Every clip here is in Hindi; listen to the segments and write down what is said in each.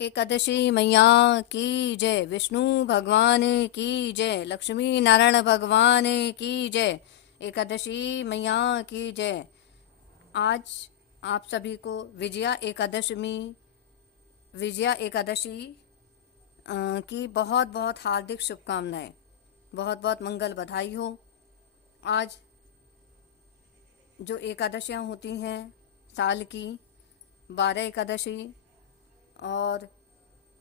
एकादशी मैया की जय, विष्णु भगवान की जय, लक्ष्मी नारायण भगवान की जय, एकादशी मैया की जय। आज आप सभी को विजया एकादशी की बहुत बहुत हार्दिक शुभकामनाएं, बहुत बहुत मंगल बधाई हो। आज जो एकादशियां होती हैं साल की 12 एकादशी, और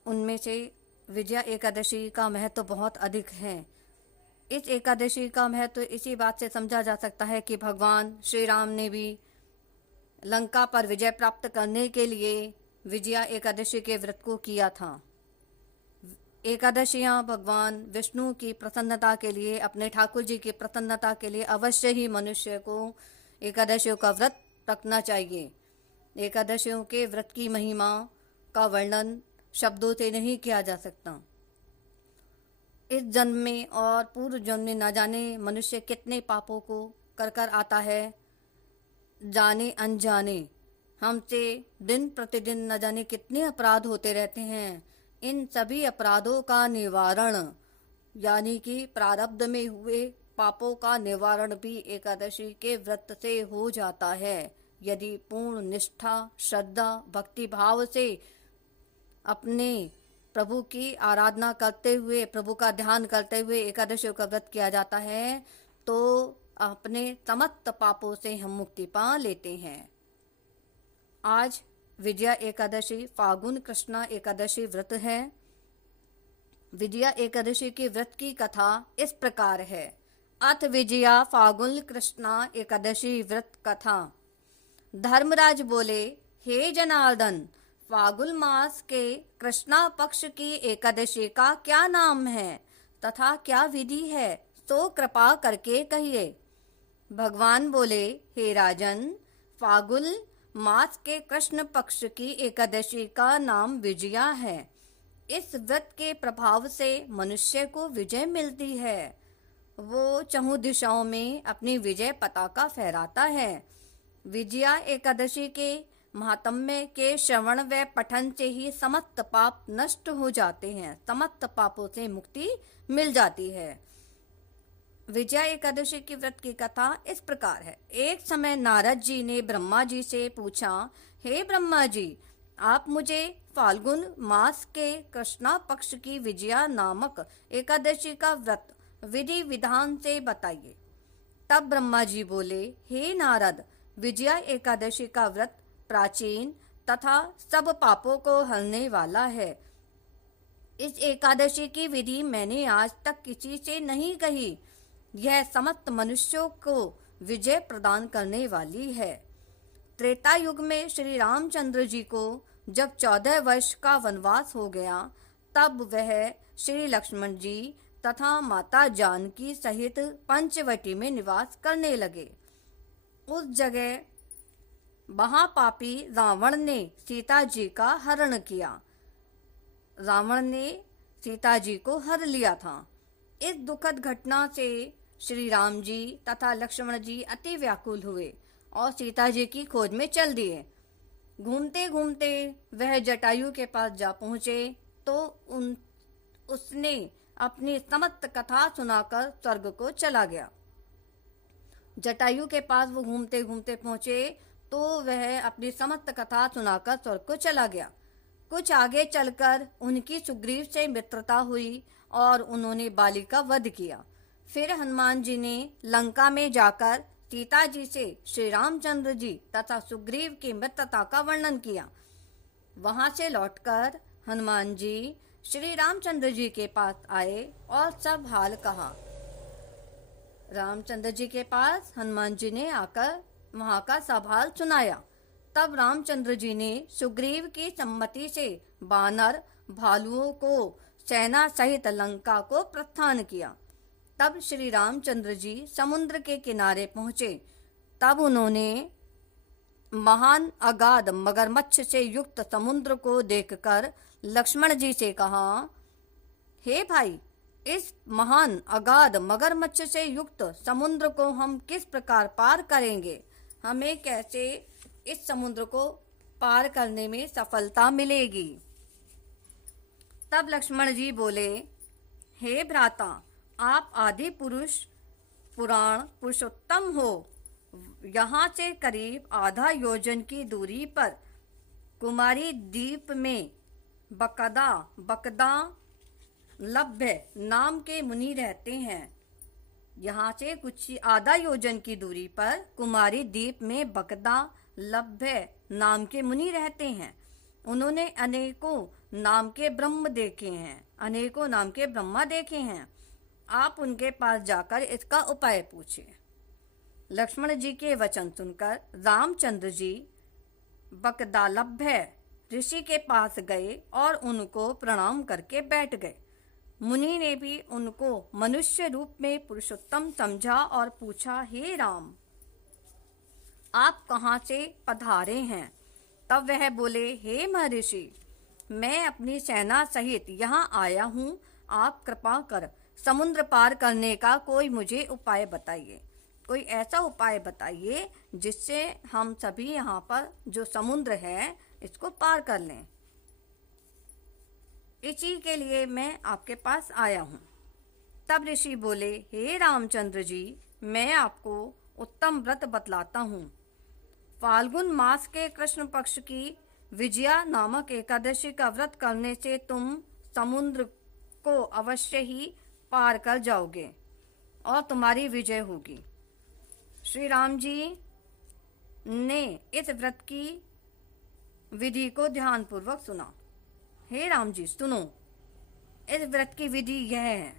उनमें से विजया एकादशी का महत्व बहुत अधिक है। इस एकादशी का महत्व इसी बात से समझा जा सकता है कि भगवान श्री राम ने भी लंका पर विजय प्राप्त करने के लिए विजया एकादशी के व्रत को किया था। एकादशियां भगवान विष्णु की प्रसन्नता के लिए, अपने ठाकुर जी की प्रसन्नता के लिए अवश्य ही मनुष्य को एकादशियों का व्रत रखना चाहिए। एकादशियों के व्रत की महिमा का वर्णन शब्दों से नहीं किया जा सकता। इस जन्म में और पूर्व जन्म में न जाने मनुष्य कितने पापों को कर कर आता है, जाने अनजाने। हमसे दिन प्रतिदिन न जाने कितने अपराध होते रहते हैं। इन सभी अपराधों का निवारण, यानी कि प्रारब्ध में हुए पापों का निवारण भी एकादशी के व्रत से हो जाता है। यदि पूर्ण निष्ठा, श्रद्धा, भक्ति भाव से अपने प्रभु की आराधना करते हुए, प्रभु का ध्यान करते हुए एकादशियों का व्रत किया जाता है, तो अपने समस्त पापों से हम मुक्ति पा लेते हैं। आज विजया एकादशी फागुन कृष्णा एकादशी व्रत है। विजया एकादशी के व्रत की कथा इस प्रकार है। अथ विजया फागुन कृष्णा एकादशी व्रत कथा। धर्मराज बोले, हे जनार्दन, फागुन मास के कृष्णा पक्ष की एकादशी का क्या नाम है तथा क्या विधि है, तो कृपा करके कहिए। भगवान बोले, हे राजन, फागुन मास के कृष्ण पक्ष की एकादशी का नाम विजया है। इस व्रत के प्रभाव से मनुष्य को विजय मिलती है। वो चहुं दिशाओं में अपनी विजय पताका फहराता है। विजया एकादशी के महात्म्य के श्रवण व पठन से ही समस्त पाप नष्ट हो जाते हैं, समस्त पापों से मुक्ति मिल जाती है। विजया एकादशी की व्रत की कथा इस प्रकार है। एक समय नारद जी ने ब्रह्मा जी से पूछा, हे ब्रह्मा जी, आप मुझे फाल्गुन मास के कृष्णा पक्ष की विजया नामक एकादशी का व्रत विधि विधान से बताइए। तब ब्रह्मा जी बोले, हे नारद, विजया एकादशी का व्रत प्राचीन तथा सब पापों को हरने वाला है। इस एकादशी की विधि मैंने आज तक किसी से नहीं कही। यह समस्त मनुष्यों को विजय प्रदान करने वाली है। त्रेता युग में श्री रामचंद्र जी को जब 14 वर्ष का वनवास हो गया, तब वह श्री लक्ष्मण जी तथा माता जानकी सहित पंचवटी में निवास करने लगे। उस जगह महापापी रावण ने सीता जी का हरण किया। रावण ने सीता जी को हर लिया था। इस दुखद घटना से श्री राम जी तथा लक्ष्मण जी अति व्याकुल हुए और सीता जी की खोज में चल दिए। घूमते घूमते वह जटायु के पास जा पहुंचे तो उसने अपनी समस्त कथा सुनाकर स्वर्ग को चला गया। जटायु के पास वो घूमते घूमते पहुंचे तो वह अपनी समस्त कथा सुनाकर स्वर्ग को चला गया। कुछ आगे चलकर उनकी सुग्रीव से मित्रता हुई और उन्होंने बाली का वध किया। फिर हनुमान जी ने लंका में जाकर सीता जी से श्री रामचंद्र जी तथा सुग्रीव की मित्रता का वर्णन किया। वहां से लौटकर हनुमान जी श्री रामचंद्र जी के पास आए और सब हाल कहा। रामचंद्र जी के पास हनुमान जी ने आकर वहां का सब हाल सुनाया। तब रामचंद्र जी ने सुग्रीव की सम्मति से बानर भालुओं को सेना सहित लंका को प्रस्थान किया। तब श्री रामचंद्र जी समुद्र के किनारे पहुंचे। तब उन्होंने महान अगाध मगरमच्छ से युक्त समुद्र को देखकर लक्ष्मण जी से कहा, हे भाई, इस महान अगाध मगरमच्छ से युक्त समुद्र को हम किस प्रकार पार करेंगे? हमें कैसे इस समुद्र को पार करने में सफलता मिलेगी? तब लक्ष्मण जी बोले, हे भ्राता, आप आदि पुरुष पुराण पुरुषोत्तम हो। यहाँ से करीब आधा योजन की दूरी पर कुमारी द्वीप में बकदा लभ्य नाम के मुनि रहते हैं। यहाँ से कुछ आधा योजन की दूरी पर कुमारी द्वीप में बकदा लभ्य नाम के मुनि रहते हैं। उन्होंने अनेकों नाम के ब्रह्म देखे हैं, अनेकों नाम के ब्रह्मा देखे हैं। आप उनके पास जाकर इसका उपाय पूछे। लक्ष्मण जी के वचन सुनकर रामचंद्र जी बकदालभ्य ऋषि के पास गए और उनको प्रणाम करके बैठ गए। मुनि ने भी उनको मनुष्य रूप में पुरुषोत्तम समझा और पूछा, हे राम, आप कहाँ से पधारे हैं? तब वह बोले, हे महर्षि, मैं अपनी सेना सहित यहाँ आया हूँ। आप कृपा कर समुद्र पार करने का कोई मुझे उपाय बताइए। कोई ऐसा उपाय बताइए जिससे हम सभी यहाँ पर जो समुद्र है इसको पार कर लें। इसी के लिए मैं आपके पास आया हूँ। तब ऋषि बोले, हे रामचंद्र जी, मैं आपको उत्तम व्रत बतलाता हूँ। फाल्गुन मास के कृष्ण पक्ष की विजया नामक एकादशी का व्रत करने से तुम समुद्र को अवश्य ही पार कर जाओगे और तुम्हारी विजय होगी। श्री राम जी ने इस व्रत की विधि को ध्यान पूर्वक सुना। हे राम जी, सुनो, इस व्रत की विधि यह है।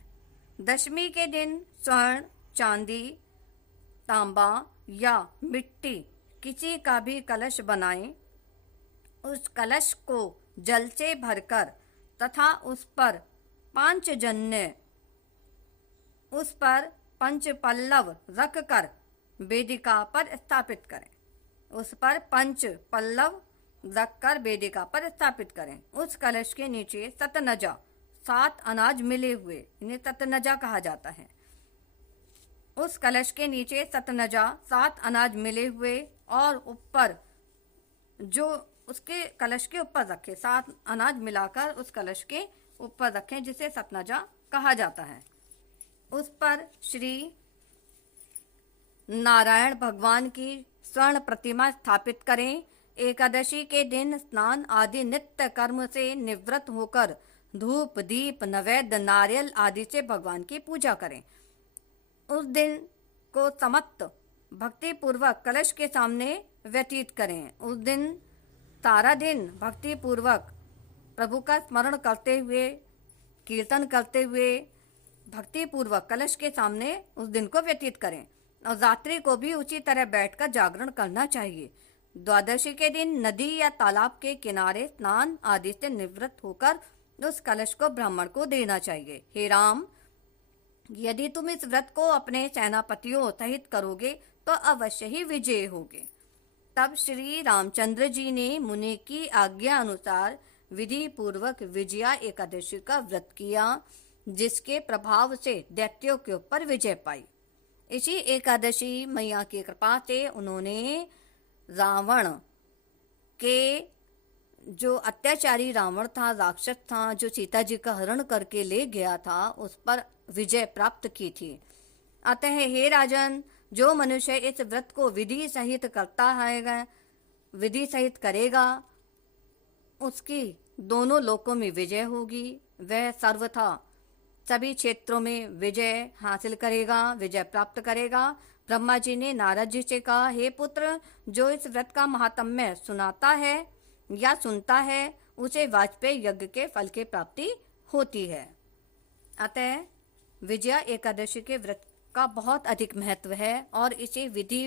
दशमी के दिन स्वर्ण, चांदी, तांबा या मिट्टी किसी का भी कलश बनाएं। उस कलश को जल से भरकर तथा उस पर पंच पल्लव रखकर वेदिका पर स्थापित करें। उस पर पंच पल्लव रखकर वेदिका पर स्थापित करें। उस कलश के नीचे सतनजा 7 अनाज मिले हुए, इन्हें सतनजा कहा जाता है। उस कलश के नीचे सतनजा 7 अनाज मिले हुए और ऊपर जो उसके कलश के ऊपर रखे 7 अनाज मिलाकर उस कलश के ऊपर रखें, जिसे सतनजा कहा जाता है। उस पर श्री नारायण भगवान की स्वर्ण प्रतिमा स्थापित करें। एकादशी के दिन स्नान आदि नित्य कर्म से निवृत्त होकर धूप, दीप, नैवेद्य, नारियल आदि से भगवान की पूजा करें। उस दिन को समस्त भक्ति पूर्वक कलश के सामने व्यतीत करें। उस दिन सारा दिन भक्ति पूर्वक प्रभु का स्मरण करते हुए, कीर्तन करते हुए भक्ति पूर्वक कलश के सामने उस दिन को व्यतीत करें और रात्रि को भी उसी तरह बैठकर जागरण करना चाहिए। द्वादशी के दिन नदी या तालाब के किनारे स्नान आदि से निवृत्त होकर उस कलश को ब्राह्मण को देना चाहिए। हे राम, यदि तुम इस व्रत को अपने सेनापतियों सहित करोगे तो अवश्य ही विजय होगे। तब श्री रामचंद्र जी ने मुनि की आज्ञा अनुसार विधि पूर्वक विजया एकादशी का व्रत किया, जिसके प्रभाव से दैत्यों के ऊपर विजय पाई। इसी एकादशी मैया की कृपा से उन्होंने रावण के, जो अत्याचारी रावण था, राक्षस था, जो सीता जी का हरण करके ले गया था, उस पर विजय प्राप्त की थी। अतः हे राजन, जो मनुष्य इस व्रत को विधि सहित करता है, विधि सहित करेगा, उसकी दोनों लोकों में विजय होगी। वह सर्वथा सभी क्षेत्रों में विजय हासिल करेगा, विजय प्राप्त करेगा। ब्रह्मा जी ने नारद जी से कहा, हे पुत्र, जो इस व्रत का महात्म्य सुनाता है या सुनता है, उसे वाजपेयी यज्ञ के फल की प्राप्ति होती है। अतः विजया एकादशी के व्रत का बहुत अधिक महत्व है और इसे विधि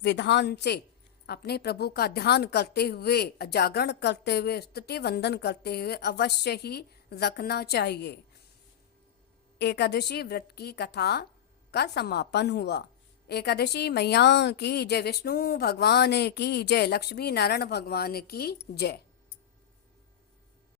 विधान से अपने प्रभु का ध्यान करते हुए, जागरण करते हुए, स्तुति वंदन करते हुए अवश्य ही रखना चाहिए। एकादशी व्रत की कथा का समापन हुआ। एकादशी मैया की जय, विष्णु भगवान की जय, लक्ष्मी नारायण भगवान की जय।